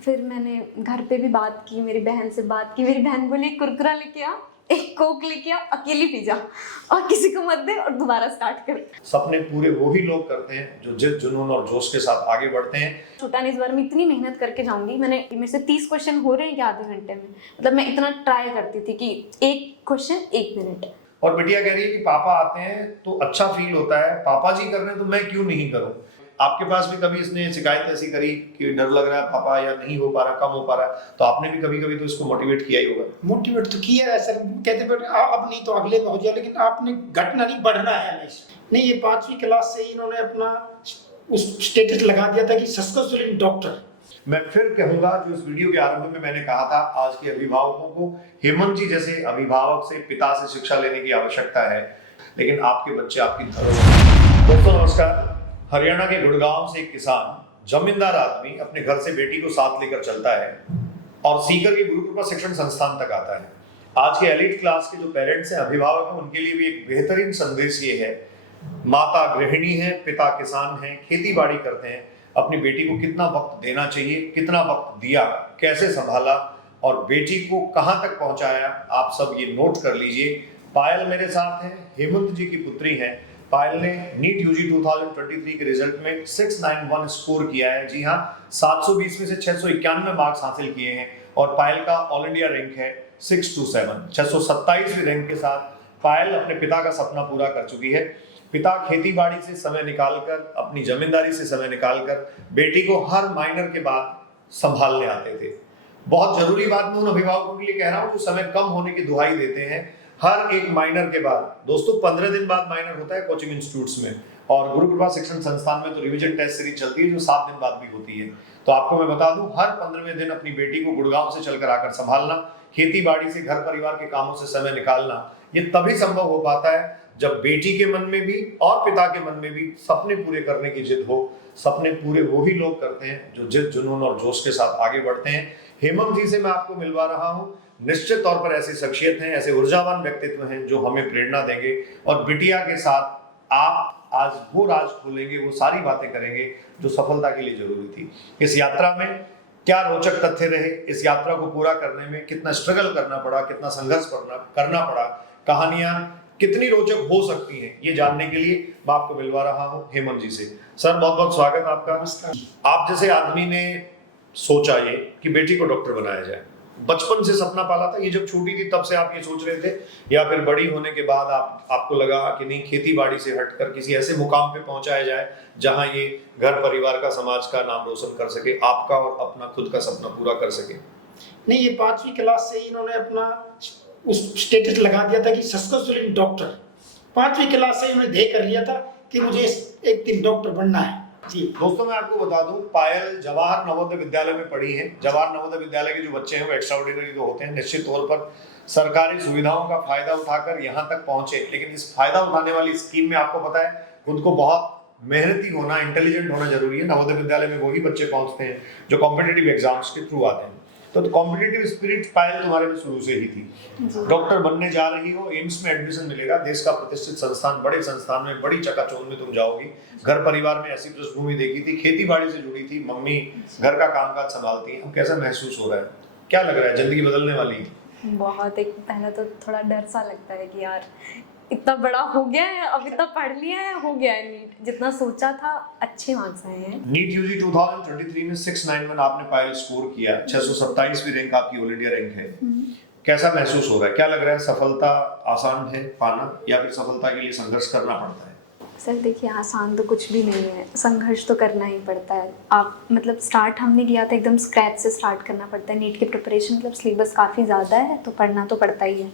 फिर मैंने घर पे भी बात की, मेरी बहन से बात की। मेरी बहन बोली कुरकुरा लेके आ, एक कोक लेके आ, अकेली पी जा और किसी को मत दे और दोबारा स्टार्ट कर। सपने पूरे वो ही लोग करते हैं जो जिद, जुनून और जोश के साथ आगे बढ़ते हैं। छोटा नहीं, इस बार मैं इतनी मेहनत करके जाऊंगी। मेरे से 30 क्वेश्चन हो रहे हैं कि आधे घंटे में, मतलब मैं इतना ट्राई करती थी कि एक क्वेश्चन 1 मिनट। और बिटिया कह रही है कि पापा आते हैं तो अच्छा फील होता है, पापा जी कर रहे हैं तो मैं क्यों नहीं करूं। आपके पास भी कभी इसने शिकायत ऐसी करी कि डर लग रहा है पापा, या नहीं हो पा रहा, कम हो पा रहा है, तो आपने भी कभी कभी तो इसको मोटिवेट किया ही होगा। मोटिवेट तो किया है सर, कहते पर अब नहीं तो अगले में हो जाए, लेकिन आपने घटना नहीं बढ़ना है हमेशा। नहीं, ये 5वीं क्लास से इन्होंने अपना उस स्टेटस लगा दिया था कि सक्सेसफुल डॉक्टर। मैं फिर कहूंगा, जो इस वीडियो के आरंभ में मैंने कहा था, आज के अभिभावकों को हेमंत जी जैसे अभिभावक से, पिता से शिक्षा लेने की आवश्यकता है, लेकिन आपके बच्चे आपकी धरोहर। दोस्तों नमस्कार। हरियाणा के गुड़गांव से एक किसान, जमींदार आदमी अपने घर से बेटी को साथ लेकर चलता है और सीकर के गुरु कृपा शिक्षण संस्थान तक आता है। आज के एलीट क्लास के जो पेरेंट्स हैं, अभिभावक हैं, उनके लिए भी एक बेहतरीन संदेश ये है, माता गृहिणी है, पिता किसान है, खेती बाड़ी करते हैं, अपनी बेटी को कितना वक्त देना चाहिए, कितना वक्त दिया, कैसे संभाला और बेटी को कहां तक पहुंचाया, आप सब ये नोट कर लीजिए। पायल मेरे साथ है, हेमंत जी की पुत्री है। पायल ने नीट यूजी 2023 के रिजल्ट में 691 स्कोर किया है। जी हाँ, 720 में से 691 मार्क्स हासिल किए हैं और पायल का ऑल इंडिया रैंक है 627। 627वें रैंक के साथ पायल अपने पिता का सपना पूरा कर चुकी है। पिता खेती बाड़ी से समय निकालकर, अपनी जमींदारी से समय निकालकर बेटी को हर माइनर के बाद संभालने आते थे। बहुत जरूरी बात मैं उन अभिभावकों के लिए कह रहा हूं जो समय कम होने की दुहाई देते हैं। हर एक माइनर के बाद, दोस्तों 15 दिन बाद माइनर होता है कोचिंग इंस्टीट्यूट्स में, और गुरु कृपा शिक्षण संस्थान में तो रिवीजन टेस्ट सीरीज चलती है जो 7 दिन बाद भी होती है। तो आपको मैं बता दूं, हर 15वें दिन अपनी बेटी को गुड़गांव से चलकर आकर संभालना, खेती बाड़ी से, घर परिवार के कामों से समय निकालना, ये तभी संभव हो पाता है जब बेटी के मन में भी और पिता के मन में भी सपने पूरे करने की जिद हो। सपने पूरे वो ही लोग करते हैं जो जिद, जुनून और जोश के साथ आगे बढ़ते हैं। हेमंत जी से मैं आपको मिलवा रहा हूँ। निश्चित तौर पर ऐसी शख्सियत हैं, ऐसे ऊर्जावान व्यक्तित्व हैं जो हमें प्रेरणा देंगे, और बिटिया के साथ आप आज वो राज खोलेंगे, वो सारी बातें करेंगे जो सफलता के लिए जरूरी थी। इस यात्रा में क्या रोचक तथ्य रहे, इस यात्रा को पूरा करने में कितना स्ट्रगल करना पड़ा, कितना संघर्ष करना पड़ा, कहानियां कितनी रोचक हो सकती हैं, ये जानने के लिए मैं आपको मिलवा रहा हूं हेमंत जी से। सर बहुत बहुत स्वागत आपका। आप जैसे आदमी ने सोचा ये कि बेटी को डॉक्टर बनाया जाए, बचपन से सपना पाला था, ये जब छोटी थी तब से आप ये सोच रहे थे, या फिर बड़ी होने के बाद आपको लगा कि नहीं, खेती बाड़ी से हटकर किसी ऐसे मुकाम पे पहुंचाया जाए जहां ये घर परिवार का, समाज का नाम रोशन कर सके, आपका और अपना खुद का सपना पूरा कर सके? नहीं, ये 5वीं क्लास से इन्होंने अपना उस स्टेटस लगा दिया था कि सक्सेसफुल डॉक्टर। 5वीं क्लास से इन्होंने तय कर लिया था कि मुझे एक दिन डॉक्टर बनना है। जी दोस्तों मैं आपको बता दूं, पायल जवाहर नवोदय विद्यालय में पढ़ी है। जवाहर नवोदय विद्यालय के जो बच्चे हैं वो एक्स्ट्राऑर्डिनरी तो होते हैं, निश्चित तौर पर सरकारी सुविधाओं का फायदा उठाकर यहाँ तक पहुंचे, लेकिन इस फायदा उठाने वाली स्कीम में आपको पता है खुद को बहुत मेहनती होना, इंटेलिजेंट होना जरूरी है। नवोदय विद्यालय में वही बच्चे पहुंचते हैं जो कॉम्पिटेटिव एग्जाम्स के थ्रू आते हैं। तो कॉम्पिटिटिव स्पिरिट पायल तुम्हारे में शुरू से ही थी। डॉक्टर बनने जा रही हो, एम्स में एडमिशन मिलेगा, देश का प्रतिष्ठित संस्थान, बड़े संस्थान में, बड़ी चकाचौंध में तुम जाओगी। घर परिवार में ऐसी पृष्ठभूमि देखी थी, खेती बाड़ी से जुड़ी थी, मम्मी घर का कामकाज संभालती हैं। अब कैसा महसूस हो रहा है, क्या लग रहा है, जिंदगी बदलने वाली है? बहुत, एक पहले तो थोड़ा डर सा लगता है कि यार इतना बड़ा हो गया है, अब इतना पढ़ लिया है, हो गया है नीट, जितना सोचा था अच्छे मार्क्स आए हैं। नीट यूजी 2023 में 691 आपने पायल स्कोर किया, 627वीं रैंक आपकी ऑल इंडिया रैंक है। कैसा महसूस हो रहा है, क्या लग रहा है, सफलता आसान है पाना या फिर सफलता के लिए संघर्ष करना पड़ता है? सर देखिए, आसान तो कुछ भी नहीं है, संघर्ष तो करना ही पड़ता है। आप मतलब स्टार्ट हमने किया था एकदम स्क्रैच से स्टार्ट करना पड़ता है। नीट की प्रिपरेशन मतलब सिलेबस काफ़ी ज़्यादा है, तो पढ़ना तो पड़ता ही है।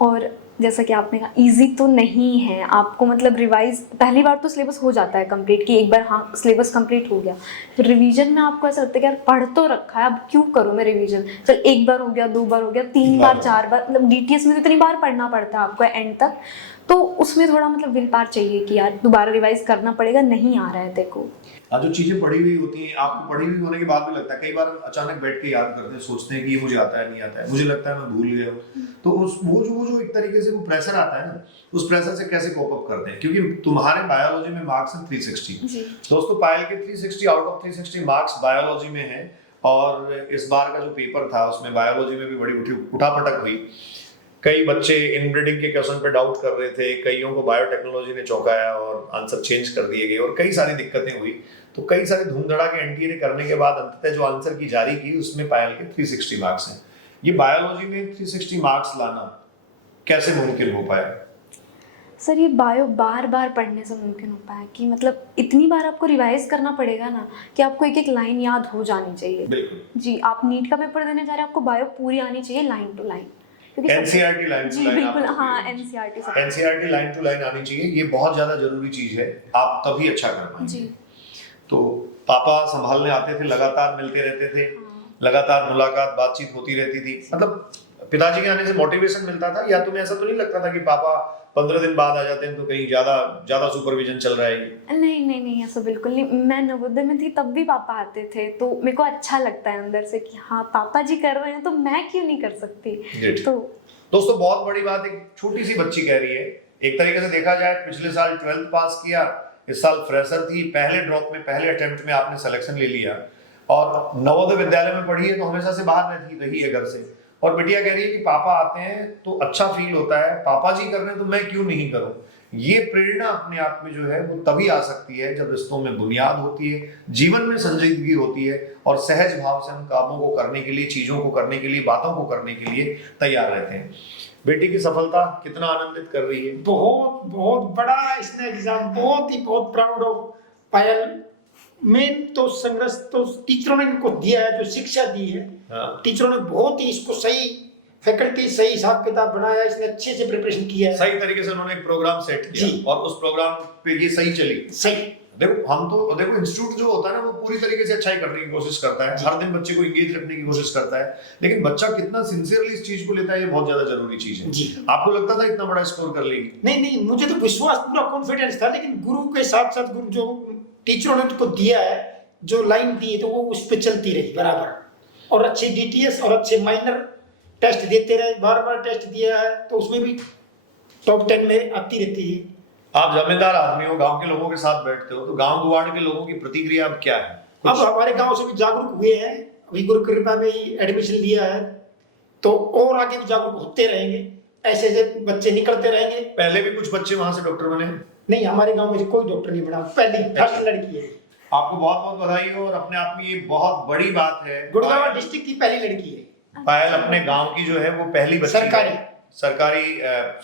और जैसा कि आपने कहा, इजी तो नहीं है। आपको मतलब रिवाइज, पहली बार तो सिलेबस हो जाता है कंप्लीट, कि एक बार हाँ सिलेबस कंप्लीट हो गया, फिर रिवीजन में आपको ऐसा लगता है कि यार पढ़ तो रखा है, अब क्यों करूँ मैं रिवीजन। चल एक बार हो गया, 2 बार हो गया, 3 बार, 4 बार, मतलब डीटीएस में तो इतनी बार पढ़ना पड़ता है आपको एंड तक, तो उसमें थोड़ा मतलब विल पावर चाहिए कि यार दोबारा रिवाइज करना पड़ेगा, नहीं आ रहा है देखो। जो चीजें पढ़ी हुई होती हैं, आपको पढ़ी हुई होने के बाद भी लगता है, कई बार अचानक बैठ के याद करते हैं, सोचते हैं कि ये मुझे आता है, नहीं आता है, मुझे लगता है मैं भूल गया हूँ। तो वो जो एक तरीके से वो प्रेशर आता है ना, उस प्रेशर से कैसे कोप अप करते हैं? क्योंकि तुम्हारे बायोलॉजी में मार्क्स हैं 360। दोस्तों पायल के 360 आउट ऑफ 360 मार्क्स बायोलॉजी में है, और इस बार का जो पेपर था उसमें बायोलॉजी में भी बड़ी उठापटक हुई। कई बच्चे इनब्रीडिंग के क्वेश्चन पे डाउट कर रहे थे, कईयों को बायोटेक्नोलॉजी ने चौंकाया और आंसर चेंज कर दिए गए और कई सारी दिक्कतें हुई। तो कई सारे धूमधड़ा के एनटीए करने के बाद अंततः जो आंसर की जारी की उसमें पायल के 360 मार्क्स हैं। ये बायोलॉजी में 360 मार्क्स लाना कैसे मुमकिन हो पाया? सर ये बायो बार बार पढ़ने से मुमकिन हो पाया कि मतलब इतनी बार आपको रिवाइज करना पड़ेगा ना कि आपको एक एक लाइन याद हो जानी चाहिए। बिल्कुल जी, आप नीट का पेपर देने जा रहे हैं, आपको बायो पूरी आनी चाहिए लाइन टू लाइन, क्योंकि एनसीईआरटी लाइन टू जी लाइन बिल्कुल, हाँ एनसीईआरटी लाइन टू लाइन आनी चाहिए। ये बहुत ज्यादा जरूरी चीज है, आप तभी अच्छा कर पाएंगे। जी। तो पापा संभालने आते थे, लगातार मिलते रहते थे, हाँ। लगातार मुलाकात बातचीत होती रहती थी। मतलब पिताजी के आने से मोटिवेशन मिलता था, या तुम्हें ऐसा तो नहीं लगता था कि पापा 15 दिन बाद आ जाते हैं तो कहीं ज्यादा सुपरविजन चल रहा है? नहीं ऐसा बिल्कुल नहीं। मैं नवोदय में थी तब भी पापा आते थे, तो मेरे को अच्छा लगता है अंदर से कि हाँ पापा जी कर रहे हैं तो मैं क्यों नहीं कर सकती। तो दोस्तों बहुत बड़ी बात एक छोटी सी बच्ची कह रही है। एक तरीके से देखा जाए पिछले साल 12th पास किया, इस साल फ्रेशर थी, पहले ड्रॉप में पहले अटेम्प्ट में आपने सिलेक्शन ले लिया और नवोदय विद्यालय में पढ़ी है तो हमेशा से बाहर रही है घर से, और बिटिया कह रही है कि पापा आते हैं तो अच्छा फील होता है, पापा जी कर रहे हैं तो मैं क्यों नहीं करूं। ये प्रेरणा अपने आप में जो है वो तभी आ सकती है जब रिश्तों में बुनियाद होती है, जीवन में संजीदगी होती है और सहज भाव से हम कामों को करने के लिए, चीजों को करने के लिए, बातों को करने के लिए तैयार रहते हैं। बेटी की सफलता कितना आनंदित कर रही है? बहुत बहुत बड़ा इसने एग्जाम, बहुत प्राउड ऑफ पायल। मेन तो संघर्ष तो टीचरों ने इनको दिया है, जो शिक्षा दी है। हाँ। टीचरों ने बहुत ही इसको सही फैकल्टी सही हिसाब किताब बनाया, इसने अच्छे से प्रिपरेशन किया है, सही तरीके से उन्होंने एक प्रोग्राम सेट किया और उस प्रोग्राम पे ये सही चली। सही देखो इंस्टीट्यूट जो होता है ना वो पूरी तरीके से अच्छाई करने की कोशिश करता है, हर दिन बच्चे को इंगेज रखने की कोशिश करता है, लेकिन बच्चा कितना सिंसियरली इस चीज को लेता है ये बहुत ज्यादा जरूरी चीज है। जी। आपको लगता था इतना बड़ा स्कोर कर लेगी? नहीं, मुझे तो विश्वास, पूरा कॉन्फिडेंस था, लेकिन गुरु के साथ साथ गुरु जो टीचरों ने उनको दिया है, जो लाइन दी है तो वो उस पर चलती रही बराबर, और अच्छे डीटीएस और अच्छे माइनर टेस्ट देते रहे, बार टेस्ट दिया है तो उसमें भी टॉप 10 में आती रहती है। आप जमींदार आदमी हो, गांव के लोगों के साथ बैठते हो, तो गांव गुवाड़ के लोगों की प्रतिक्रिया अब क्या है? अब हमारे गांव से भी जागरूक हुए हैं, अभी गुरु कृपा में ही एडमिशन लिया है, तो और आगे भी जागरूक होते रहेंगे, ऐसे ऐसे बच्चे निकलते रहेंगे। पहले भी कुछ बच्चे वहां से डॉक्टर बने? नहीं, हमारे गांव में कोई डॉक्टर नहीं बना, पहली फर्स्ट लड़की है। आपको बहुत बहुत बधाई हो, और अपने आप में ये बहुत बड़ी बात है। गुड़गांव डिस्ट्रिक्ट की पहली लड़की है। पायल अपने गांव की जो है वो पहली बच्ची सरकारी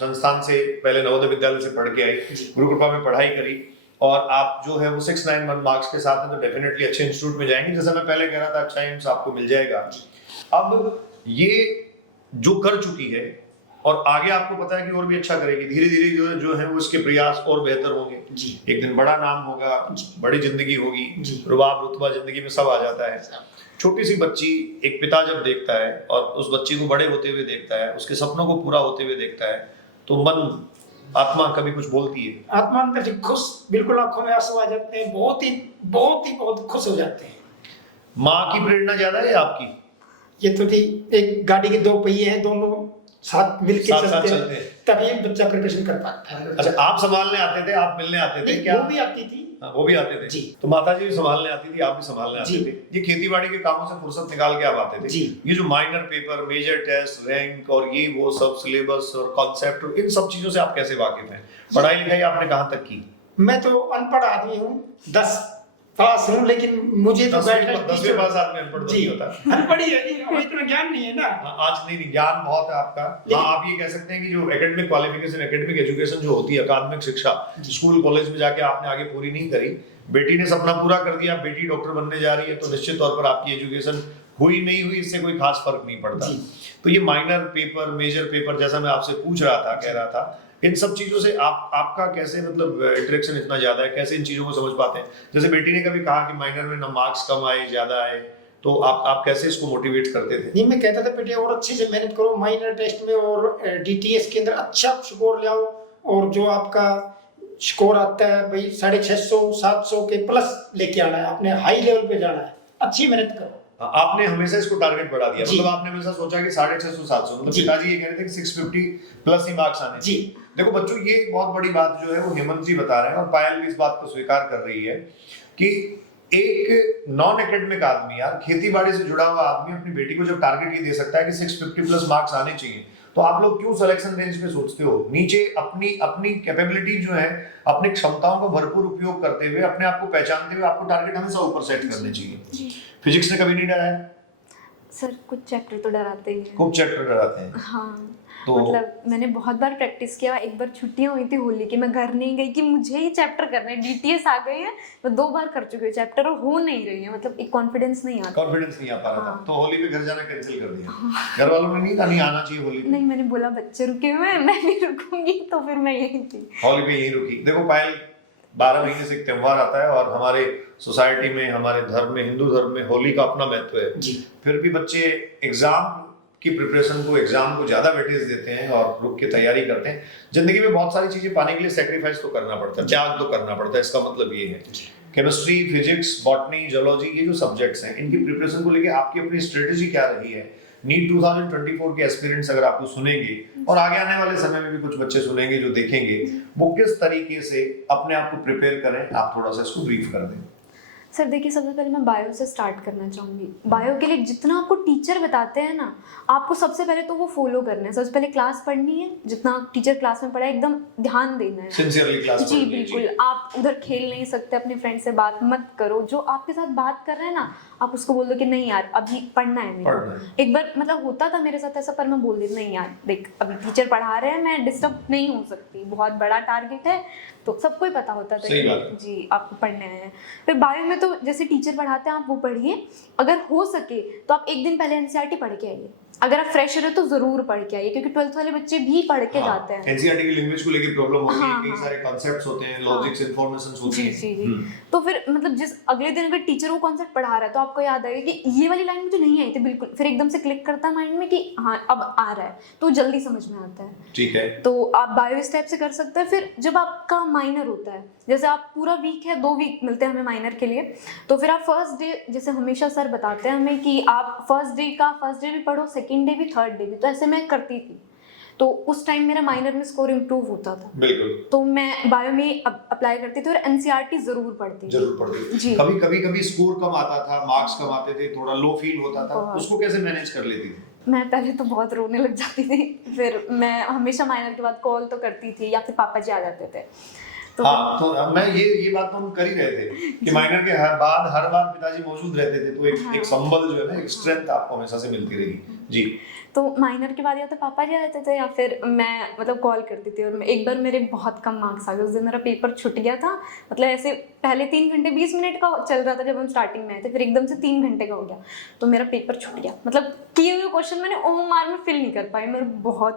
संस्थान से, पहले नवोदय विद्यालय से पढ़ के आई, गुरु कृपा में पढ़ाई करी, और आप जो है वो 691 मार्क्स के साथ हैं तो डेफिनेटली अच्छे इंस्टीट्यूट में जाएंगे। जैसा मैं पहले कह रहा था, अच्छा एम्स आपको मिल जाएगा। अब ये जो कर चुकी है और आगे आपको पता है कि और भी अच्छा करेगी, धीरे धीरे जो है वो इसके प्रयास और बेहतर होंगे जी। एक दिन बड़ा नाम होगा, बड़ी जिंदगी होगी, रुबाब रुतबा जिंदगी में सब आ जाता है। छोटी सी बच्ची एक पिता जब देखता है और उस बच्ची को बड़े होते हुए देखता है, उसके सपनों को पूरा होते हुए देखता है, तो मन, आत्मा कभी कुछ बोलती है। आत्मा अंदर से खुश, बिल्कुल आंखों में आंसू आ जाते हैं, बहुत खुश हो जाते हैं। माँ की प्रेरणा ज्यादा है आपकी? ये तो थी, एक गाड़ी के 2 पहिए हैं, दोनों साथ मिलके चलते हैं, तभी बच्चा प्रिपरेशन कर पाता है। अच्छा, आप संभालने आते थे, आप मिलने आते थे क्या? वो भी आती थी। वो भी आते थे जी। तो माता जी भी संभालने आती थी, आप भी संभालने आते थे। ये खेतीबाड़ी के कामों से फुर्सत निकाल के आप आते थे जी। ये जो minor paper, major test, rank और ये वो सब सिलेबस और कॉन्सेप्ट, इन सब चीजों से आप कैसे वाकिफ हैं? पढ़ाई लिखाई आपने कहाँ तक की? मैं तो अनपढ़ आदमी हूँ, 10 पास हूँ, लेकिन मुझे तो 10वीं पास आदमी अनपढ़ नहीं होता। अनपढ़ ही है, इतना ज्ञान नहीं है ना। आज नहीं, ज्ञान बहुत है आपका। हाँ, आप ये कह सकते हैं कि जो एकेडमिक क्वालिफिकेशन, एकेडमिक एजुकेशन जो होती है, अकादमिक शिक्षा, स्कूल कॉलेज में जाके आपने आगे पूरी नहीं करी, बेटी ने सपना पूरा कर दिया, बेटी डॉक्टर बनने जा रही है, तो निश्चित तौर पर आपकी एजुकेशन हुई नहीं हुई इससे कोई खास फर्क नहीं पड़ता। तो ये माइनर पेपर, मेजर पेपर, जैसा मैं आपसे पूछ रहा था, कह रहा था, इन सब चीजों से आपका कैसे मतलब इंटरेक्शन इतना ज्यादा है, कैसे इन चीजों को समझ पाते हैं? जैसे बेटी ने कभी कहा कि माइनर में ना मार्क्स कम आए, ज्यादा आए, तो आप कैसे इसको मोटिवेट करते थे? नहीं, मैं कहता था बेटे और अच्छे से मेहनत करो, माइनर टेस्ट में और डीटीएस के अंदर अच्छा स्कोर ले आओ, और जो आपका स्कोर आता है भाई 650 700 के प्लस लेके आना है, आपने हाई लेवल पे जाना है, अच्छी मेहनत करो। आपने हमेशा इसको टारगेट बढ़ा दिया, मतलब आपने हमेशा सोचा कि 650 700, मतलब पिताजी ये कह रहे थे कि 650 प्लस ही मार्क्स आने। जी देखो बच्चों, ये बहुत बड़ी बात जो है वो हेमंत जी बता रहे हैं, और पायल भी इस बात को स्वीकार कर रही है कि एक नॉन एकेडमिक आदमी, यार खेती बाड़ी से जुड़ा हुआ आदमी अपनी बेटी को जब टारगेट ये दे सकता है कि 650 प्लस मार्क्स आने चाहिए, तो आप लोग क्यों सिलेक्शन रेंज पे सोचते हो? नीचे अपनी अपनी कैपेबिलिटी जो है, अपनी क्षमताओं का भरपूर उपयोग करते हुए, अपने आप को पहचानते हुए आपको टारगेट हमेशा ऊपर सेट करने चाहिए। फिजिक्स ने कभी नहीं डराया? सर कुछ चैप्टर तो डराते ही हैं। खूब चैप्टर डराते हैं। हाँ तो मतलब मैंने बहुत बार प्रैक्टिस किया। एक बार छुट्टियां हुई थी होली की, मैं घर नहीं गई कि मुझे ये चैप्टर करना है, डीटीएस आ गए हैं, मैं 2 बार कर चुकी हूँ चैप्टर और हो नहीं रही है, मतलब एक कॉन्फिडेंस नहीं आता। कॉन्फिडेंस नहीं आ पा रहा था, हाँ। तो होली पे घर जाना कैंसिल कर दिया। घर वालों ने नहीं कहा नहीं आना चाहिए होली पे? नहीं, मैंने बोला बच्चे रुके हुए हैं, मैं नहीं रुकूंगी, तो फिर मैं यही थी। होली पे यही रुकी। देखो पायल, 12 महीने से एक त्योहार आता है और हमारे सोसाइटी में, हमारे धर्म में, हिंदू धर्म में होली का अपना महत्व है जी। फिर भी बच्चे एग्जाम की प्रिपरेशन को, एग्जाम को ज्यादा वेटेज देते हैं और रुक के तैयारी करते हैं। जिंदगी में बहुत सारी चीजें पाने के लिए सेक्रीफाइस तो करना पड़ता है, त्याग तो करना पड़ता है। इसका मतलब ये है केमिस्ट्री, फिजिक्स, बॉटनी, जियोलॉजी, ये जो सब्जेक्ट्स हैं, इनकी प्रिपरेशन को लेके आपकी अपनी स्ट्रेटेजी क्या रही है? नीट 2024 के एस्पिरेंट्स अगर आपको सुनेंगे और आगे आने वाले समय में भी कुछ बच्चे सुनेंगे जो देखेंगे, वो किस तरीके से अपने आप को प्रिपेयर करें, आप थोड़ा सा इसको ब्रीफ कर दें। सर देखिए, सबसे पहले मैं बायो से स्टार्ट करना चाहूँगी। बायो के लिए जितना आपको टीचर बताते हैं ना, आपको सबसे पहले तो वो फॉलो करना है। सबसे पहले क्लास पढ़नी है, जितना टीचर क्लास में पढ़ाए एकदम ध्यान देना है, सिंसियरली क्लास जी बिल्कुल। आप उधर खेल नहीं सकते, अपने फ्रेंड से बात मत करो। जो आपके साथ बात कर रहे हैं ना, आप उसको बोल दो कि नहीं यार अभी पढ़ना है मेरे। एक बार मतलब होता था मेरे साथ ऐसा, पर मैं बोल देती नहीं यार देख अभी टीचर पढ़ा रहे हैं, मैं डिस्टर्ब नहीं हो सकती, बहुत बड़ा टारगेट है, तो सबको ही पता होता था कि जी आपको पढ़ना है। फिर बायो में तो जैसे टीचर पढ़ाते हैं आप वो पढ़िए, अगर हो सके तो आप एक दिन पहले एनसीईआरटी पढ़ के आइए। अगर आप फ्रेशर है तो जरूर पढ़ के आइए, क्योंकि 12th वाले बच्चे भी पढ़ के जाते हैं। एनसीईआरटी की लैंग्वेज को लेके प्रॉब्लम होती है, कई सारे कॉन्सेप्ट्स होते हैं, लॉजिक्स, इंफॉर्मेशंस होती हैं। जी जी। तो फिर मतलब जिस अगले दिन अगर टीचर वो कॉन्सेप्ट पढ़ा रहा है तो आपको याद आएगा कि ये वाली लाइन मुझे नहीं आई थी बिल्कुल, फिर एकदम से क्लिक करता है माइंड में कि हाँ अब आ रहा है, तो जल्दी समझ में आता है। ठीक है। तो आप बायो इस टाइप से कर सकते हैं। फिर जब आपका माइनर होता है, जैसे आप पूरा वीक है, 2 वीक मिलते हैं हमें माइनर के लिए, तो फिर आप फर्स्ट डे, जैसे हमेशा सर बताते हैं हमें कि आप फर्स्ट डे भी पढ़ो, सेकेंड डे भी, थर्ड डे भी। तो ऐसे मैं करती थी, तो उस टाइम मेरा माइनर में स्कोर इम्प्रूव होता था। बिल्कुल। तो मैं बायो में अप्लाई करती थी और एनसीईआरटी जरूर पढ़ती थी। कभी स्कोर कम आता था, मार्क्स कम आते थे, थोड़ा लो फील होता था, उसको कैसे मैनेज कर लेती थी? मैं पहले तो बहुत रोने लग जाती थी, फिर मैं हमेशा माइनर के बाद कॉल तो करती थी, या फिर पापा जी आ जाते थे। तो हाँ, तो मैं ये बात तो हम कर ही रहे थे कि माइनर के हर बार पिताजी मौजूद रहते थे, तो एक संबल जो है ना, एक स्ट्रेंथ आपको हमेशा से मिलती रही। जी। तो माइनर के बाद या तो पापा जी आ जाते थे या फिर मैं मतलब कॉल करती थी। और एक बार मेरे बहुत कम मार्क्स आ गए, उस दिन मेरा पेपर छूट गया था। मतलब ऐसे पहले 3 घंटे 20 मिनट का चल रहा था जब हम स्टार्टिंग में आए थे, फिर एकदम से 3 घंटे का हो गया, तो मेरा पेपर छूट गया। मतलब किए हुए क्वेश्चन मैंने ओएमआर में फिल नहीं कर पाई।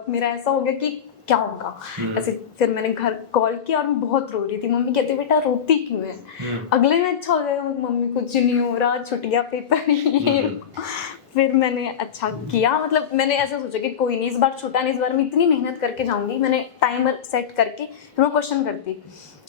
मेरा ऐसा हो गया कि क्या होगा ऐसे। फिर मैंने घर कॉल किया और मैं बहुत रो रही थी। मम्मी कहती बेटा रोती क्यों है? अगले में अच्छा हो जाएगा। मम्मी कुछ नहीं हो रहा, छूट गया पेपर। फिर मैंने अच्छा किया, मतलब मैंने ऐसा सोचा कि कोई नहीं, इस बार छूटा नहीं, इस बार मैं इतनी मेहनत करके जाऊंगी। मैंने टाइमर सेट करके फिर मैं क्वेश्चन करती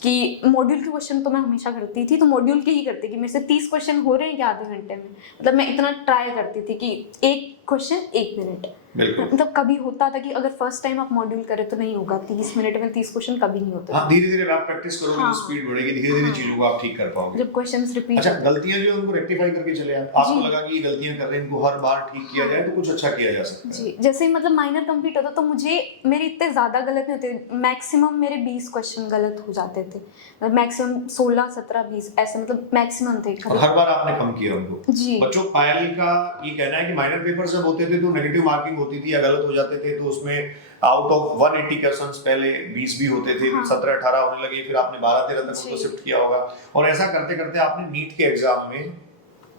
कि मॉड्यूल के क्वेश्चन तो मैं हमेशा करती थी, तो मॉड्यूल के ही करती कि मेरे से 30 क्वेश्चन हो रहे हैं क्या आधे घंटे में। मतलब मैं इतना ट्राई करती थी कि एक क्वेश्चन 1 मिनट। मतलब कभी होता था कि अगर फर्स्ट टाइम आप मॉड्यूल करें तो नहीं होगा, 30 मिनट में 30 क्वेश्चन कभी नहीं होते। हाँ, धीरे-धीरे आप प्रैक्टिस करोगे तो स्पीड बढ़ेगी, धीरे-धीरे चीजों को आप ठीक कर पाओगे जब क्वेश्चंस रिपीट। अच्छा, गलतियां जो उनको रेक्टिफाई करके चले आए, आपको लगा कि ये गलतियां कर रहे हैं, इनको हर बार ठीक किया जाए तो कुछ अच्छा किया जा सकता है। जी, जैसे ही मतलब माइनर कंप्लीट होता तो मुझे मेरे इतने ज्यादा गलत नहीं होते, मैक्सिमम मेरे 20 क्वेश्चन गलत हो जाते थे, मैक्सिमम 16, 17, 20 ऐसे, मतलब मैक्सिमम थे। और हर बार आपने कम किया उनको। जी। बच्चों, पायल का ये कहना है कि माइनर पेपर जब होते थे तो नेगेटिव मार्किंग होती थी या गलत हो जाते थे, तो उसमें आउट ऑफ 180 क्वेश्चंस पहले 20 भी होते थे, फिर 17-18 होने लगे, फिर आपने 12-13 तक उनको शिफ्ट किया होगा। और ऐसा करते करते आपने नीट के एग्जाम में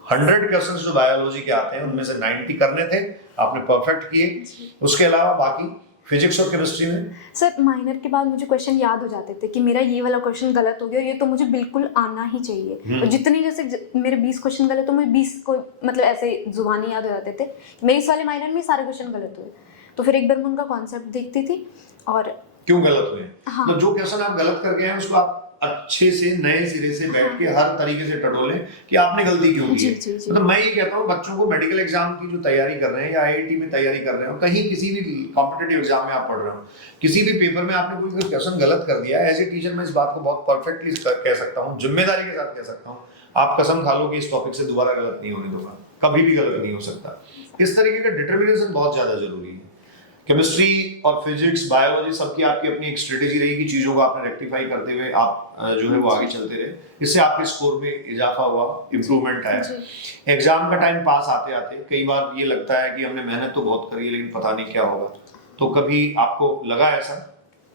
100 क्वेश्चंस जो बायोलॉजी के आते हैं उनमें से 90 करने थे, आपने परफेक्ट किए। उसके अलावा बाकी फिजिक्स और केमिस्ट्री में सर माइनर के बाद मुझे क्वेश्चन याद हो जाते थे कि मेरा ये वाला क्वेश्चन गलत हो गया, ये तो मुझे बिल्कुल आना ही चाहिए। और जितने जैसे मेरे 20 क्वेश्चन गलत, तो मुझे 20 को मतलब ऐसे जुबानी याद हो जाते थे। मेरे इस वाले माइनर में सारे क्वेश्चन गलत हुए, तो फिर एक बार मैं उनका कॉन्सेप्ट देखती थी और क्यों गलत हुए। हाँ। तो जो क्वेश्चन आप गलत कर गए हैं उसको आप अच्छे से नए सिरे से बैठ के हर तरीके से टटोलें कि आपने गलती क्यों की है। मतलब मैं ये कहता हूँ बच्चों को मेडिकल एग्जाम की जो तैयारी कर रहे हैं या आईआईटी में तैयारी कर रहे हो, कहीं किसी भी कॉम्पिटिटिव एग्जाम में आप पढ़ रहे हो, किसी भी पेपर में आपने कोई क्वेश्चन गलत कर दिया, एज ए टीचर मैं इस बात को बहुत परफेक्टली कह सकता हूँ, जिम्मेदारी के साथ कह सकता हूँ, आप कसम खा लो कि इस टॉपिक से दोबारा गलत नहीं होने दूंगा, कभी भी गलत नहीं हो सकता। इस तरीके का डिटर्मिनेशन बहुत ज्यादा जरूरी है। केमिस्ट्री और फिजिक्स, बायोलॉजी, सबकी आपकी अपनी एक स्ट्रेटेजी रहेगी, चीजों को आपने रेक्टिफाई करते हुए आप जो है वो आगे चलते रहे, इससे आपके स्कोर में इजाफा हुआ, इम्प्रूवमेंट आया। एग्जाम का टाइम पास आते आते कई बार ये लगता है कि हमने मेहनत तो बहुत करी है लेकिन पता नहीं क्या होगा, तो कभी आपको लगा ऐसा?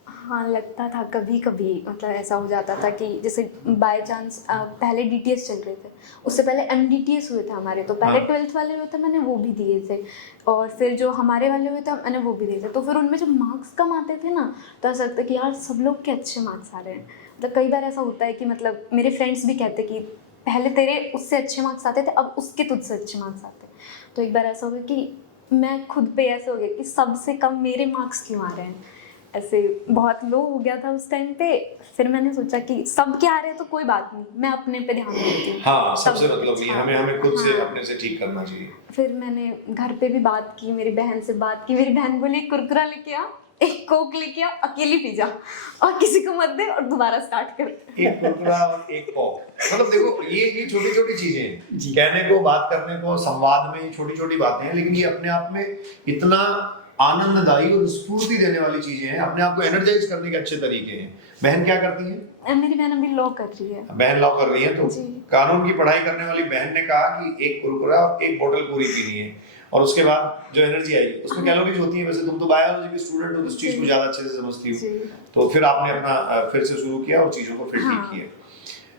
हाँ, लगता था कभी कभी, मतलब ऐसा हो जाता था कि जैसे बाय चांस पहले डीटीएस चल रहे थे, उससे पहले एमडीटीएस हुए थे हमारे, तो पहले 12th वाले हुए थे, मैंने वो भी दिए थे, और फिर जो हमारे वाले हुए थे मैंने वो भी दिए थे। तो फिर उनमें जब मार्क्स कम आते थे ना, तो ऐसा लगता कि यार सब लोग के अच्छे मार्क्स आ रहे हैं। मतलब कई बार ऐसा होता है कि मतलब मेरे फ्रेंड्स भी कहते कि पहले तेरे उससे अच्छे मार्क्स आते थे, अब उसके तुझसे अच्छे मार्क्स आते हैं। तो एक बार ऐसा हो गया कि मैं खुद पे ऐसे हो गया कि सबसे कम मेरे मार्क्स क्यों आ रहे हैं, ऐसे बहुत लो हो गया था उस टाइम पे। फिर मैंने सोचा कि सब क्या आ रहे हैं तो कोई बात नहीं, मैं अपने पे ध्यान देती हूँ। हाँ, सबसे मतलब नहीं, हाँ, हमें खुद से हाँ। अपने से ठीक करना चाहिए। फिर मैंने घर पे भी बात की, मेरी बहन से बात की, मेरी बहन बोली कुरकुरा लेके आ, एक कोक लेके आ, अकेली पी जा और किसी को मत दे, और दोबारा स्टार्ट कर। एक कुरकुरा और एक कोक, मतलब देखो ये छोटी छोटी चीजें हैं, जी। कहने को, बात करने को, संवाद में छोटी छोटी बातें हैं, लेकिन ये अपने आप में इतना आनंददायी और स्फूर्ति देने वाली चीजें हैं, अपने आप को एनर्जाइज करने के अच्छे तरीके हैं। बहन क्या करती है? मेरी बहन अभी लॉ कर रही है। बहन लॉ कर रही है, तो जी। कानून की पढ़ाई करने वाली बहन ने कहा कि एक कुरकुरा और एक बोतल पूरी पीनी है, और उसके बाद जो एनर्जी आएगी उसमें कैलोरीज होती है। वैसे तुम तो बायोलॉजी की स्टूडेंट हो, तो इस चीज को ज्यादा अच्छे से समझती हो, तो फिर आपने अपना फिर से शुरू किया और चीजों को फिर ठीक किया।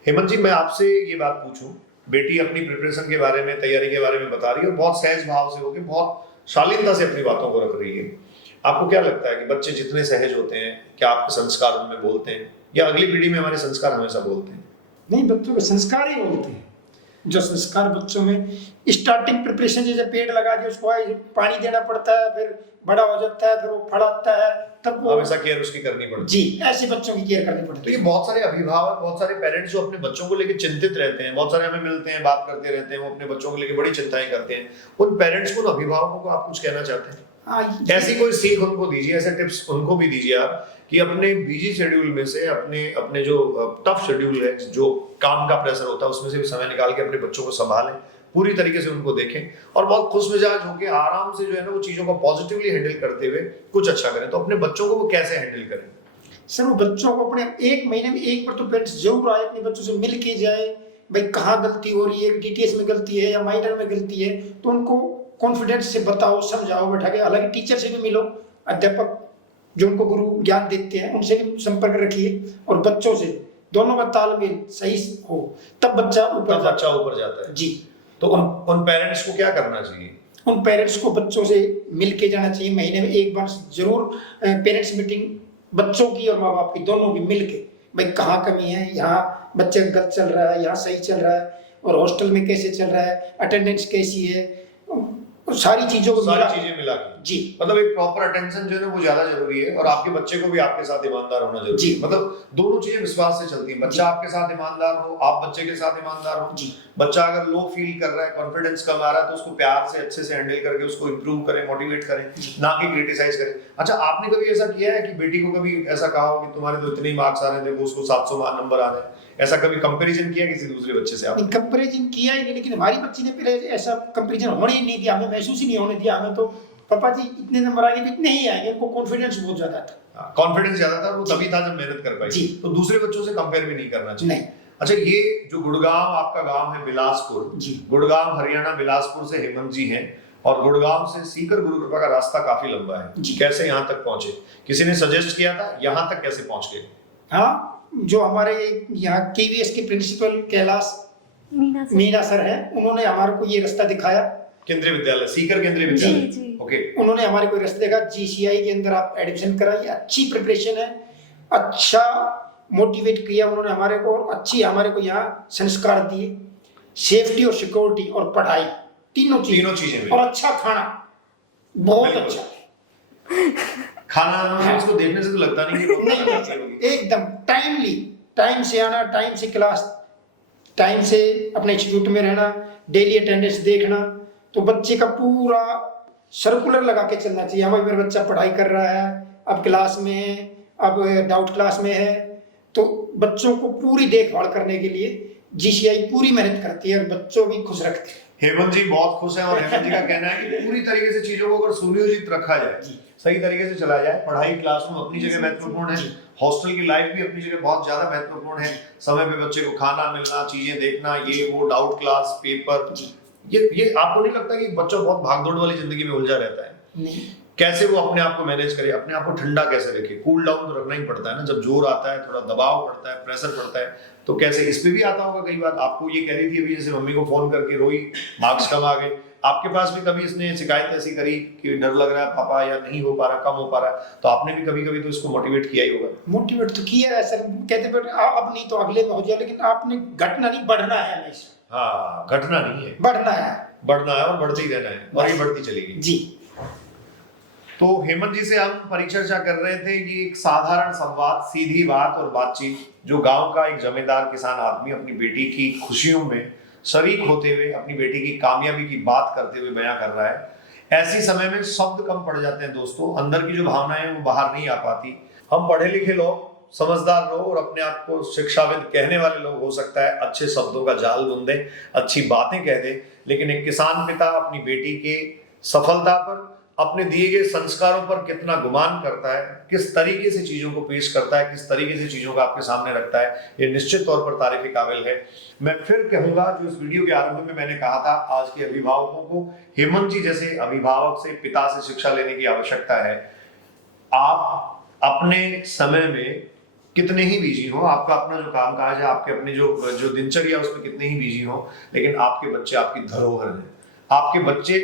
हेमंत जी, मैं आपसे ये बात पूछूं, बेटी अपनी प्रिपरेशन के बारे में, तैयारी के बारे में बता रही है, और बहुत सहज भाव से होकर बहुत शालीनता से अपनी बातों को रख रही है। आपको क्या लगता है कि बच्चे जितने सहज होते हैं, क्या आपके संस्कार उनमें बोलते हैं, या अगली पीढ़ी में हमारे संस्कार हमेशा बोलते हैं? नहीं, बच्चों के संस्कार ही बोलते हैं। जो संस्कार बच्चों में स्टार्टिंग प्रिपरेशन, जैसे पेड़ लगा के उसको पानी देना पड़ता है, फिर बड़ा हो जाता है, फिर वो फड़ाता है, तब वो हमेशा केयर उसकी करनी पड़ती है। जी, ऐसे बच्चों की केयर करनी पड़ती तो है। ये बहुत सारे अभिभावक, बहुत सारे पेरेंट्स जो अपने बच्चों को लेकर चिंतित रहते हैं, बहुत सारे हमें मिलते हैं, बात करते रहते हैं, वो अपने बच्चों को लेकर बड़ी चिंताएं करते हैं। उन पेरेंट्स को, उन अभिभावकों को आप कुछ कहना चाहते हैं? ऐसी कोई सीख उनको दीजिए, ऐसे टिप्स उनको भी दीजिए आप, कि अपने बिजी शेड्यूल में से, अपने जो टफ शेड्यूल है, जो काम का प्रेशर होता है, उसमें से भी समय निकाल के अपने बच्चों को संभालें, पूरी तरीके से उनको देखें, और बहुत खुश मिजाज होकर आराम से जो है ना वो चीजों को पॉजिटिवली हैंडल करते हुए कुछ अच्छा करें। तो अपने बच्चों को वो कैसे हैंडल करें? सर, वो बच्चों को अपने 1 महीने में एक बार तो पेरेंट्स जरूर आए, अपने बच्चों से मिल के जाए, भाई कहाँ गलती हो रही है, डीटीएस में गलती है या माइनर में गलती है, तो उनको कॉन्फिडेंस से बताओ, समझाओ, बैठा के। हालांकि टीचर से भी मिलो, अध्यापक जो उनको गुरु ज्ञान देते हैं उनसे भी संपर्क रखिए, और बच्चों से दोनों का तालमेल सही हो, तब बच्चा ऊपर जाता है। जी। तो उन पेरेंट्स को क्या करना चाहिए? उन पेरेंट्स को बच्चों से मिल के जाना चाहिए, महीने में एक बार जरूर पेरेंट्स मीटिंग, बच्चों की और माँ बाप की दोनों की मिल के, भाई कहाँ कमी है, यहाँ बच्चे गलत चल रहा है, यहाँ सही चल रहा है, और हॉस्टल में कैसे चल रहा है, अटेंडेंस कैसी है, सारी चीजों को मिला के जी, मतलब एक प्रॉपर अटेंशन जो है ना वो ज्यादा जरूरी है, और आपके बच्चे को भी आपके साथ ईमानदार होना जरूरी है। मतलब दोनों चीजें विश्वास से चलती हैं, बच्चा आपके साथ ईमानदार हो, आप बच्चे के साथ ईमानदार हो जी। बच्चा अगर लो फील कर रहा है, कॉन्फिडेंस कम आ रहा है, तो उसको प्यार से अच्छे से हैंडल करके उसको इंप्रूव करें, मोटिवेट करें, ना कि क्रिटिसाइज करें। अच्छा, आपने कभी ऐसा किया है कि बेटी को कभी ऐसा कहा हो कि तुम्हारे तो इतने ही मार्क्स आ रहे थे, उसको 700 नंबर आ रहे हैं, ऐसा कभी कंपैरिजन किया किसी दूसरे बच्चे से आपने? कंपैरिजन किया ही नहीं, लेकिन हमारी बच्ची ने पहले ऐसा कंपैरिजन होने ही नहीं दिया, हमें महसूस ही नहीं होने दिया। हमें तो पापा जी इतने नंबर आएंगे तो इतने ही आएंगे, उनको कॉन्फिडेंस बहुत ज्यादा था। कॉन्फिडेंस ज्यादा था, वो तभी था जब मेहनत कर पाई। तो दूसरे बच्चों से कंपेयर भी नहीं करना चाहिए। नहीं। अच्छा, ये जो गुड़गांव आपका गांव है बिलासपुर जी, गुड़गांव हरियाणा बिलासपुर से हेमंत जी हैं, और गुड़गांव से सीकर गुरु कृपा का रास्ता काफी लंबा है जी। कैसे यहाँ तक पहुंचे? किसी ने सजेस्ट किया था? यहाँ तक कैसे पहुंच गए? हाँ, जो हमारे यहाँ केवीएस के प्रिंसिपल कैलाश मीना सर है, उन्होंने हमारे को ये रास्ता दिखाया। केंद्रीय विद्यालय, सीकर केंद्रीय विद्यालय, ओके। उन्होंने हमारे को रास्ता देखा, जीसीआई के अंदर आप एडमिशन कराइए, अच्छी प्रिपरेशन है, अच्छा मोटिवेट किया उन्होंने हमारे को, और अच्छी हमारे को यहाँ संस्कार दिए, सेफ्टी और सिक्योरिटी और पढ़ाई, तीनों चीजें, और अच्छा खाना, बहुत अच्छा खाना। इसको देखने से तो लगता नहीं कि एकदम टाइमली, टाइम से आना, टाइम से क्लास, टाइम से अपने इंस्टीट्यूट में रहना, डेली अटेंडेंस देखना, तो बच्चे का पूरा सर्कुलर लगा के चलना चाहिए। हमारे मेरा बच्चा पढ़ाई कर रहा है, अब क्लास में है, अब डाउट क्लास में है, तो बच्चों को पूरी देखभाल करने के लिए जीसीआई पूरी मेहनत करती है और बच्चों भी खुश रखते हैं। हेमंत जी बहुत खुश हैं और हेमंत जी का कहना है कि पूरी तरीके से चीजों को अगर सुनियोजित रखा जाए, सही तरीके से चलाया जाए, पढ़ाई क्लासरूम अपनी जगह महत्वपूर्ण है, हॉस्टल की लाइफ भी अपनी जगह बहुत ज्यादा महत्वपूर्ण है, समय पे बच्चे को खाना मिलना, चीजें देखना, ये वो, डाउट क्लास, पेपर, ये आपको नहीं लगता कि बच्चा बहुत भागदौड़ वाली जिंदगी में उलझा रहता है? नहीं। कैसे वो अपने आप को मैनेज करे, अपने आप को ठंडा कैसे रखे? कूल डाउन तो रखना ही पड़ता है ना, जब जोर आता है, थोड़ा दबाव पड़ता है, प्रेशर पड़ता है, तो कैसे? इस पे भी आता होगा कई बार। आपको ये कह रही थी अभी, जैसे मम्मी को फोन करके रोई, मार्क्स कम आ गए, आपके पास भी कभी इसने शिकायत ऐसी करी कि डर लग रहा है पापा, या नहीं हो पा रहा, कम हो पा रहा है, तो आपने भी कभी कभी तो इसको मोटिवेट किया ही होगा? मोटिवेट तो किया है सर, कहते पर अब नहीं तो अगले में हो जाए, लेकिन आपने घटना नहीं, बढ़ना है हमेशा। हाँ, घटना नहीं है, बढ़ना है, बढ़ना है और बढ़ते ही रहना है, और ये बढ़ती चलेगी जी। तो हेमंत जी से हम परिचर्चा कर रहे थे, ये एक साधारण संवाद, सीधी बात और बातचीत, जो गांव का एक जमींदार किसान आदमी अपनी बेटी की खुशियों में शरीक होते हुए, अपनी बेटी की कामयाबी की बात करते हुए बयां कर रहा है। ऐसी समय में शब्द कम पड़ जाते हैं दोस्तों, अंदर की जो भावनाएं हैं वो बाहर नहीं आ पाती। हम पढ़े लिखे लोग, समझदार लोग और अपने आप को शिक्षाविद कहने वाले लोग, हो सकता है अच्छे शब्दों का जाल बुन दे, अच्छी बातें कह दे, लेकिन एक किसान पिता अपनी बेटी के सफलता पर, अपने दिए गए संस्कारों पर कितना गुमान करता है, किस तरीके से चीजों को पेश करता है, किस तरीके से चीजों को आपके सामने रखता है, ये निश्चित तौर पर तारीफ काबिल है। मैं फिर कहूंगा, जो इस वीडियो के आरंभ में मैंने कहा था, आज के अभिभावकों को हेमंत जी जैसे अभिभावक से, पिता से शिक्षा लेने की आवश्यकता है। आप अपने समय में कितने ही बिजी हो, आपका अपना जो काम काज है, आपके अपने जो दिनचर्या उसमें कितने ही बिजी हो, लेकिन आपके बच्चे आपकी धरोहर हैं। आपके बच्चे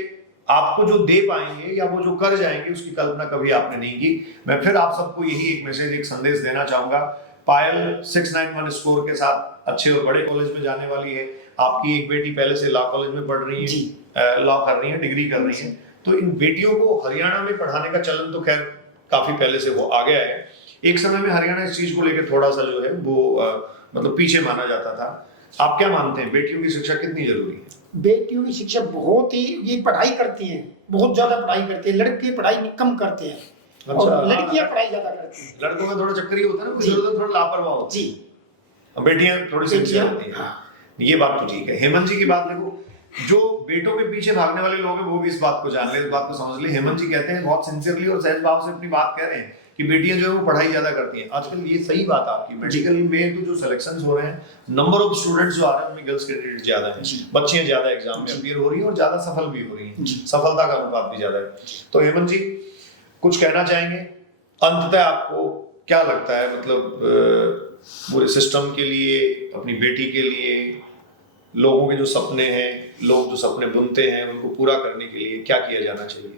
आपको जो दे पाएंगे या वो जो कर जाएंगे, उसकी कल्पना कभी आपने नहीं की। मैं फिर आप सबको यही एक मैसेज, एक संदेश देना चाहूंगा। पायल 691 स्कोर के साथ अच्छे और बड़े कॉलेज में जाने वाली है। आपकी एक बेटी पहले से लॉ कॉलेज में पढ़ रही है, लॉ कर रही है, डिग्री कर रही है। तो इन बेटियों को हरियाणा में पढ़ाने का चलन तो खैर काफी पहले से वो आ गया है। एक समय में हरियाणा इस चीज को लेकर थोड़ा सा जो है वो मतलब पीछे माना जाता था। आप क्या मानते हैं, बेटियों की शिक्षा कितनी जरूरी है? बेटियों की शिक्षा बहुत ही, ये पढ़ाई करती हैं, बहुत ज्यादा पढ़ाई करती है, लड़के पढ़ाई कम करते हैं। अच्छा, और लड़कियां पढ़ाई ज्यादा करती हैं। लड़कों में थोड़ा चक्कर ही होता है ना, कुछ थोड़ा लापरवाह होता है जी, बेटियां थोड़ी सिंसियर होती हैं। ये बात तो ठीक है। हेमंत जी की बात देखो, जो बेटों के पीछे भागने वाले लोग हैं वो भी इस बात को जान ले, इस बात को समझ ले। हेमंत जी कहते हैं बहुत सिंसियरली और सहज भाव से अपनी बात कह रहे हैं कि बेटियां जो है वो पढ़ाई ज्यादा करती हैं आजकल। ये सही बात आपकी, मेडिकल में तो जो सिलेक्शंस हो रहे हैं, नंबर ऑफ स्टूडेंट्स जो आ रहे हैं उनमें गर्ल्स कैंडिडेट ज्यादा है, बच्चियां ज्यादा एग्जाम में अपीयर हो रही हैं और ज्यादा सफल भी हो रही हैं, सफलता का अनुपात भी ज्यादा है। तो हेमंत जी कुछ कहना चाहेंगे अंततः? आपको क्या लगता है, मतलब पूरे सिस्टम के लिए, अपनी बेटी के लिए, लोगों के जो सपने हैं, लोग जो सपने बुनते हैं, उनको पूरा करने के लिए क्या किया जाना चाहिए?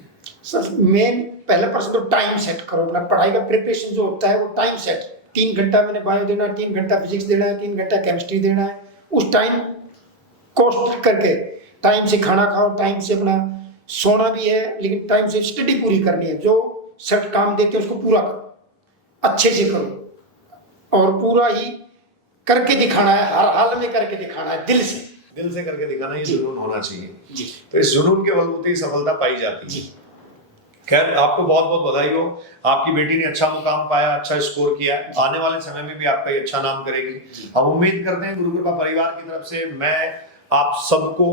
सर मेन पहला प्रश्न तो टाइम सेट करो अपना। पढ़ाई का प्रिपरेशन जो होता है वो टाइम सेट, 3 घंटा मैंने बायो देना है, 3 घंटा फिजिक्स देना है, 3 घंटा केमिस्ट्री देना है। उस टाइम कोस्ट करके टाइम से खाना खाओ, टाइम से अपना सोना भी है, लेकिन टाइम से स्टडी पूरी करनी है। जो सेट काम देते हैं उसको पूरा करो, अच्छे से करो और पूरा ही करके दिखाना है, हर हाल में करके दिखाना है, दिल से करके दिखाना, ये जुनून होना चाहिए जी। तो इस जुनून के बलबूते ही सफलता पाई जाती है जी। खैर आपको बहुत बहुत बधाई हो, आपकी बेटी ने अच्छा मुकाम पाया, अच्छा स्कोर किया, आने वाले समय में भी आपका ये अच्छा नाम करेगी। हम उम्मीद करते हैं गुरु कृपा परिवार की तरफ से मैं आप सबको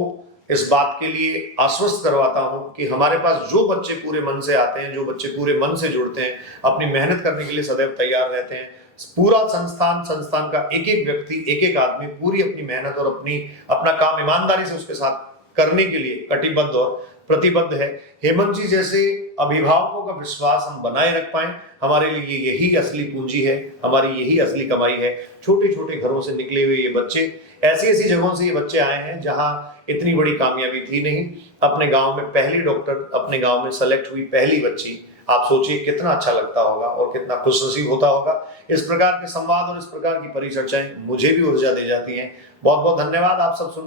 इस बात के लिए आश्वस्त करवाता हूं कि हमारे पास जो बच्चे पूरे मन से आते हैं, जो बच्चे पूरे मन से जुड़ते हैं, अपनी मेहनत करने के लिए सदैव तैयार रहते हैं, पूरा संस्थान का एक एक व्यक्ति, एक एक आदमी पूरी अपनी मेहनत और अपना काम ईमानदारी से उसके साथ करने के लिए कटिबद्ध और प्रतिबद्ध है। हेमंत जी जैसे अभिभावकों का विश्वास हम बनाए रख पाए, हमारे लिए यही असली पूंजी है, हमारी यही असली कमाई है। छोटे छोटे घरों से निकले हुए ये बच्चे, ऐसी ऐसी जगहों से ये बच्चे आए हैं जहां इतनी बड़ी कामयाबी थी नहीं। अपने गांव में पहली डॉक्टर, अपने गांव में सेलेक्ट हुई पहली बच्ची, आप सोचिए कितना अच्छा लगता होगा और कितना खुशनसीब होता होगा। इस प्रकार के संवाद और इस प्रकार की परिचर्चाएं मुझे भी ऊर्जा दे जाती हैं। बहुत बहुत धन्यवाद आप सब सुन